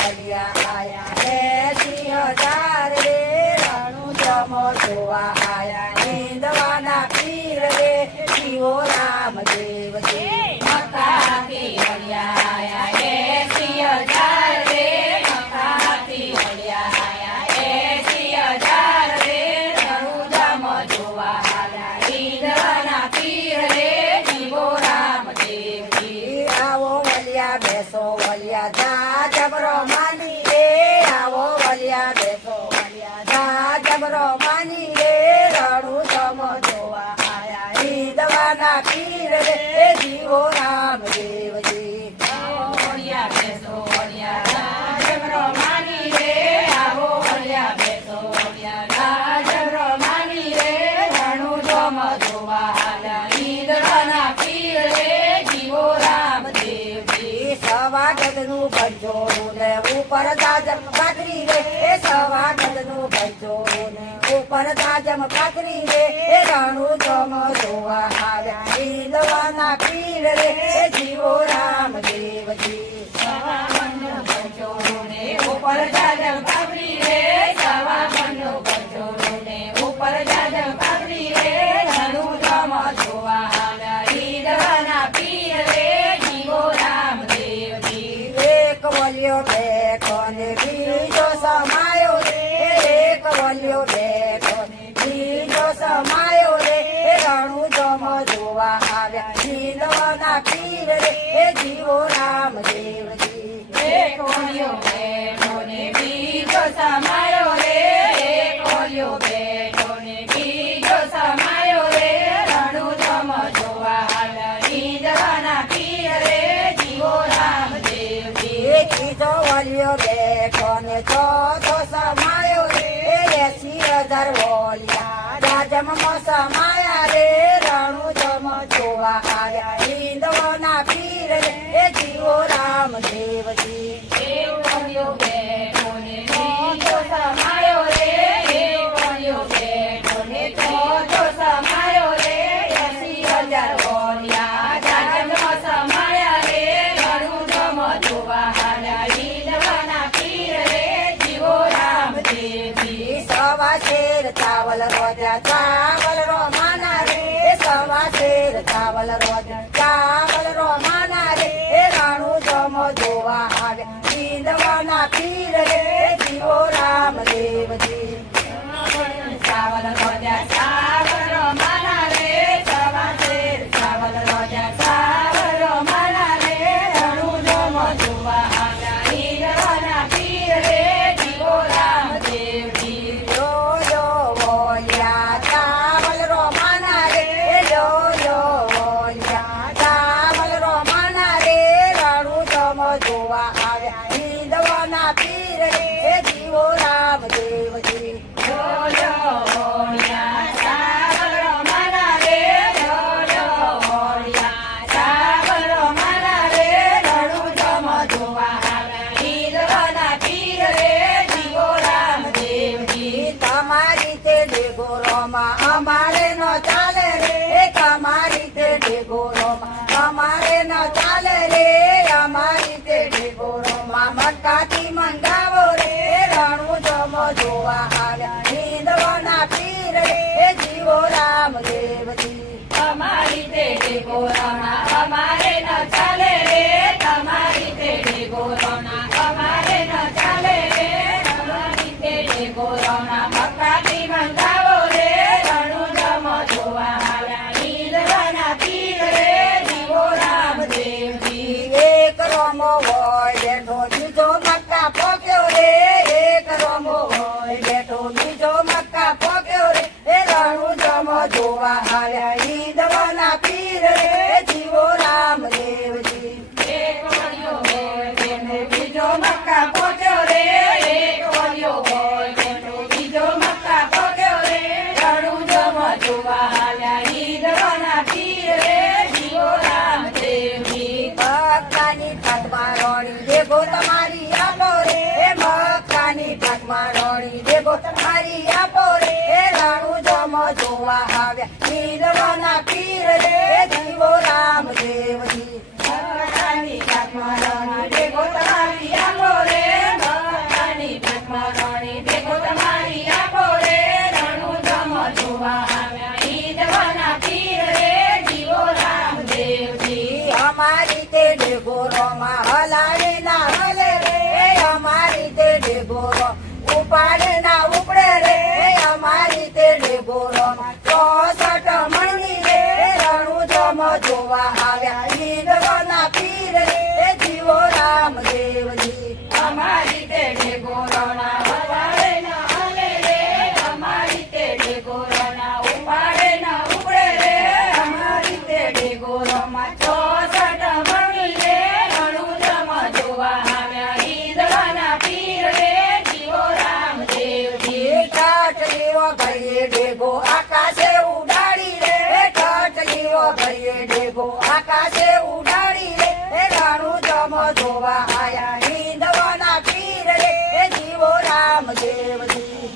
વલિયા આયા રે સિંહજાર રે રણુ જમો જોવા આયા નીંદવાના પીર રે જીવો રામદેવ છે મક્કાથી વલિયા આયા રે સિંહજાર રે મક્કાથી વલિયા આયા રે સિંહજાર રે રણુ જમો જોવા આયા નીંદવાના પીર રે જીવો રામદેવ આવો વલિયા બેસો વલિયા જા જબરો માની રે આવો વલિયા બેસો વલિયા જા જબરો માની રે રણુ જમો જોવા આયા ઈદવાના પીર રે જીવો રામદેવજી આવો વલિયા બેસો વલિયા જા જબરો માની રે આવો વલિયા બેસો વલિયા જા જબરો માની રે રણુ જમો જોવા આયા ઈદવાના પીર રે જીવો રામદેવજી સવા ગદનું ભજોરું ને ઉપર તાજમ પાથરી રે એ સવા ગદનું ભજોરું ને ઉપર તાજમ પાથરી રે એ રણુ જમ જોવા આવ્યા ઈદવાના પીર રે એ જીવો રામદેવજી સવા ગદનું ભજોરું ને ઉપર તાજમ પાથરી રે સવા ગદનું ભજોરું ને ઉપર તાજમ પાથરી રે રણુ જમ જોવા આવ્યા ઈદવાના પીર રે જીવો રામદેવજી એક વલિયો બેઠો ને બીજો સમાયો રે એક વલિયો બેઠો ને બીજો સમાયો રે રણુ જમ જોવા આવ્યા નીંદવાના પીર રે જીવો રામદેવજી એક વલિયો બેઠો ને બીજો સમાયો રે એક વલિયો બેઠો ને બીજો સમાયો રે રણુ જમ જોવા આવ્યા નીંદવાના પીર રે જીવો રામદેવજી ત્રીજો વલિયો બેઠો ને ચોથો સમાયો રે 80,000 વલિયા રાજમમાં સમાયા રે રણુ જમ જોવા આવ્યા ઈંદવાના પીર રે જીવો રામદેવજી એક વલિયો બેઠો ને ચોથો સમાયો રે એક વલિયો બેઠો ને ચોથો સમાયો રે 80,000 વલિયા રાજમમાં સમાયા રે રણુ જમ જોવા આવ્યા ઈંદવાના પીર રે જીવો રામદેવજી સવા શેર ચાવલ રોજા ચાવલ રોમાના રે સવા શેર ચાવલ રોજા ચાવલ રોમાના રે રણુ જમ જોવા આવ્યા ઈંદવાના પીર રે જીવો રામદેવજી ચાવલ રોજા ચાવલ રોમાના રે સવા શેર ચાવલ રોજા ચાવલ રોમાના રે રણુ જમ જોવા આવ્યા ઈંદવાના પીર રે જીવો રામદેવજી યો યો વલિયા ચાવલ રોમાના રે યો વલિયા ચાવલ રોમાના રે રણુ જમ જોવા આવ્યા ઈંદવાના પીર રે જીવો રામદેવજી યો વલિયા ચાવલ રોમાના રે યો વલિયા ચાવલ રોમાના રે રણુ જમ જોવા આવ્યા ઈંદવાના પીર રે જીવો રામદેવજી તમારી તે ડેગોરોમાં અમારે ન ચાલે રે તમારી તે ડેગોરોમાં અમારે ન ચાલે રે અમારી તે ડેગોરોમાં મક્કાથી મંગાવો રે રણુ જમ જોવા આવ્યા ઈંદવાના પીર રે જીવો રામદેવજી અમારી તે ડેગોરોમાં અમારે ન ચાલે રે તમારી તે ડેગોરોમાં અમારે ન ચાલે રે તમારી તે ડેગોરોમાં મક્કાથી મંગાવો રે રણુ જમ જોવા આવ્યા ઈંદવાના પીર રે જીવો રામદેવજી એક રોમો હોય બેઠો બીજો મક્કા પોક્યો રે એક રોમો હોય બેઠો બીજો મક્કા પોક્યો રે રણુ જમ જોવા આવ્યા ઈંદવાના પીર રે જીવો રામદેવજી એક વલિયો હોય બેઠો બીજો મક્કા પોક્યો રે એક વલિયો હોય બેઠો બીજો મક્કા પોક્યો રે રણુ જમ જોવા આવ્યા ઈંદવાના પીર રે જીવો રામદેવજી મક્કાની ફાતમા રોણી દેખો તમારી આપો રે મક્કાની ફાતમા રોણી દેખો તમારી આપો રે રણુ જમ જોવા આવ્યા ઈંદવાના પીર રે જીવો રામદેવજી મક્કાની ફાતમા રોણી દેખો તમારી આપો રે જોવા આયા હિંદવાના પીર રે જીવો રામદેવજી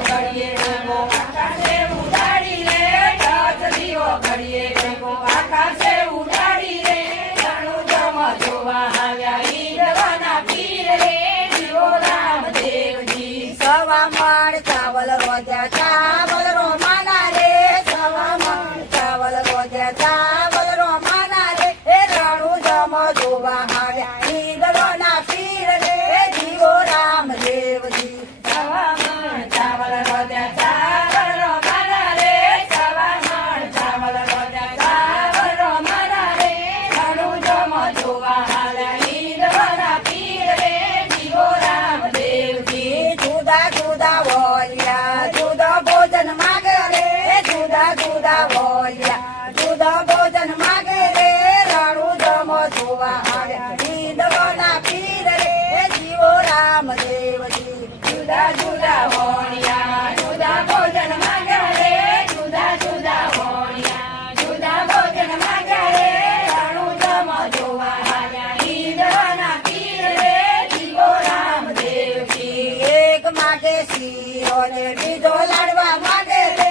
ઘડીએ રંગો આકાશે ઉડાડી રે ટચ દીવો ઘડીએ રંગો આકાશે ઉડાડી રે રણુ જમ જોવા આવ્યા હિંદવાના પીર રે જીવો રામદેવજી સવા મણ ચાવલ રોજ્યા ચાવલ રોમાના રે સવા મણ ચાવલ રોજ્યા ચાવલ રોમાના રે એ રણુ જમ જોવા આવ્યા હિંદવાના પીર રે જીવો રામદેવજી સવા મણ ચાવલ રોજ્યા ચાવલ રોમાના રે સવા મણ ચાવલ રોજ્યા ચાવલ રોમાના રે રણુ જમ જોવા આવ્યા હિંદવાના પીર રે જીવો રામદેવજી જુદા જુદા વોલ્યા જુદા ભોજન માગે રે જુદા જુદા વોલ્યા જુદા ભોજન માગે રે રણુ જમ જોવા આવ્યા હિંદવાના પીર રે જીવો રામદેવજી જુદા જુદા વોલ્યા જુદા ભોજન માગે રે જુદા જુદા વોલ્યા જુદા ભોજન માગે રે રણુ જમ જોવા આવ્યા હિંદવાના પીર રે જીવો રામદેવજી એક માગે શીરો ને બીજો લાડવા માગે રે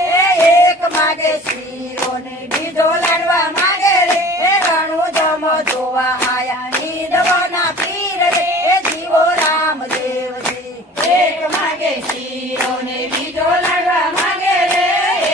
એક માગે શીરો ને બીજો લાડવા માગે રે રણુ જમ જોવા આયા હિંદવાના પીર રે જીવો રામદેવજી એક માગે શીરો ને બીજો લાડવા માગે રે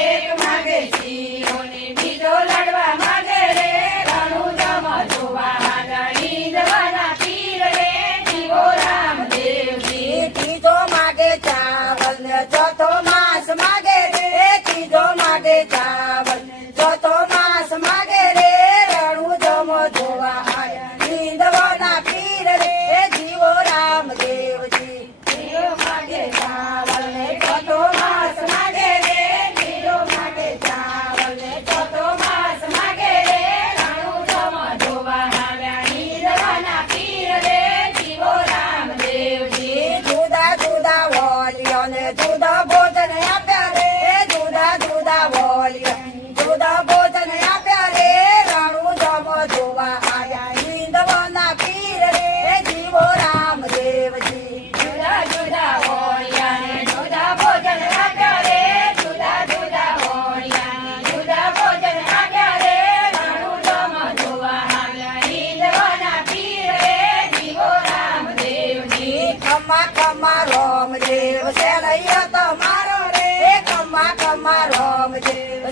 એક માગે શીરો ને બીજો લાડવા માગે રે રણુ જમ જોવા આયા હિંદવાના પીર રે જીવો રામદેવજી ત્રીજો માગે ચાવલ ને ચોથો માંસ માગે રે ત્રીજો માગે ચાવલ ને ચોથો માંસ માગે રે રણુ જમ જોવા આયા હિંદવાના પીર રે જીવો રામદેવજી ત્રીજો માગે ચાવલ ને ચોથો માંસ માગે રે ત્રીજો માગે ચાવલ ને ચોથો માંસ માગે રે રણુ જમ જોવા આવ્યા હિંદવાના પીર રે જીવો રામદેવજી જુદા જુદા વોલ્યો ને જુદા ભોજન આપ્યા રે જુદા જુદા વોલ્યો જુદા ભોજન આપ્યા રે રણુ જમ જોવા આવ્યા હિંદવાના પીર રે જીવો રામદેવજી જુદા જુદા વોલ્યા ને જુદા ભોજન આપ્યા રે જુદા જુદા વોલ્યા જુદા ભોજન આપ્યા રે રણુ જમ જોવા આવ્યા હિંદવાના પીર રે જીવો રામદેવજી ખમ્મા ખમ્મા રામદેવ સેલૈયો તમારો રે ખમ્મા ખમ્મા રામદેવ